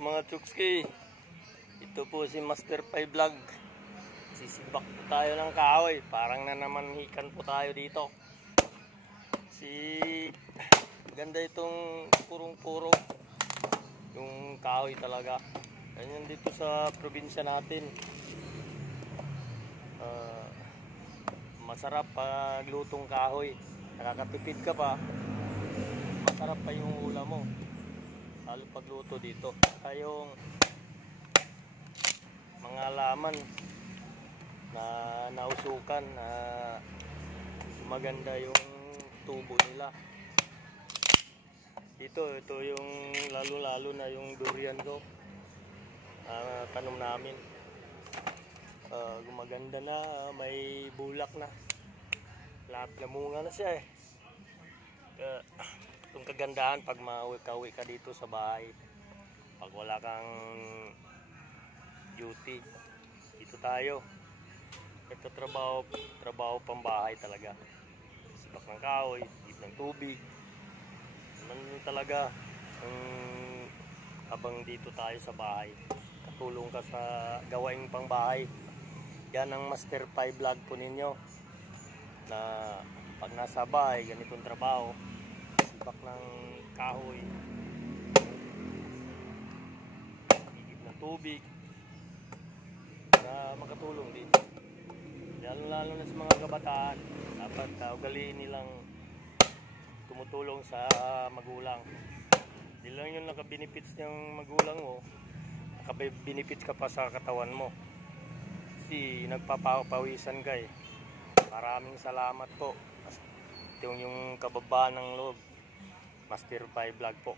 Mga Chukski, ito po si Master Pai Vlog. Sisibak po tayo ng kahoy. Parang na naman hikan po tayo dito. Ganda itong purong-purong. Yung kahoy talaga. Ganyan dito sa probinsya natin. Masarap pag lutong kahoy. Nakakatipid ka pa. Masarap pa yung ulam mo. Lalo pagluto dito. Yung mga laman na nausukan na maganda yung tubo nila. Ito yung lalo na yung durian ko. Tanom namin. Gumaganda na, may bulak na. Lahat namunga na siya eh. Itong kagandahan pag mauwi ka dito sa bahay, pag wala kang duty, dito tayo. Ito trabaho pambahay talaga. Sibak ng kahoy, tip ng tubig. Naman talaga habang dito tayo sa bahay, katulong ka sa gawaing pangbahay. Yan ang Master Pai Vlog po ninyo, na pag nasa bahay, ganitong trabaho, sibak ng kahoy, higit ng tubig, na makatulong din. Lalo na sa mga kabataan, dapat ugaliin nilang tumutulong sa magulang. Hindi lang yung naka-benefits ng magulang mo, naka-benefits ka pa sa katawan mo. Kasi nagpapawisan ka eh. Maraming salamat po. Ito yung kababaan ng loob. Master Pai Vlog po.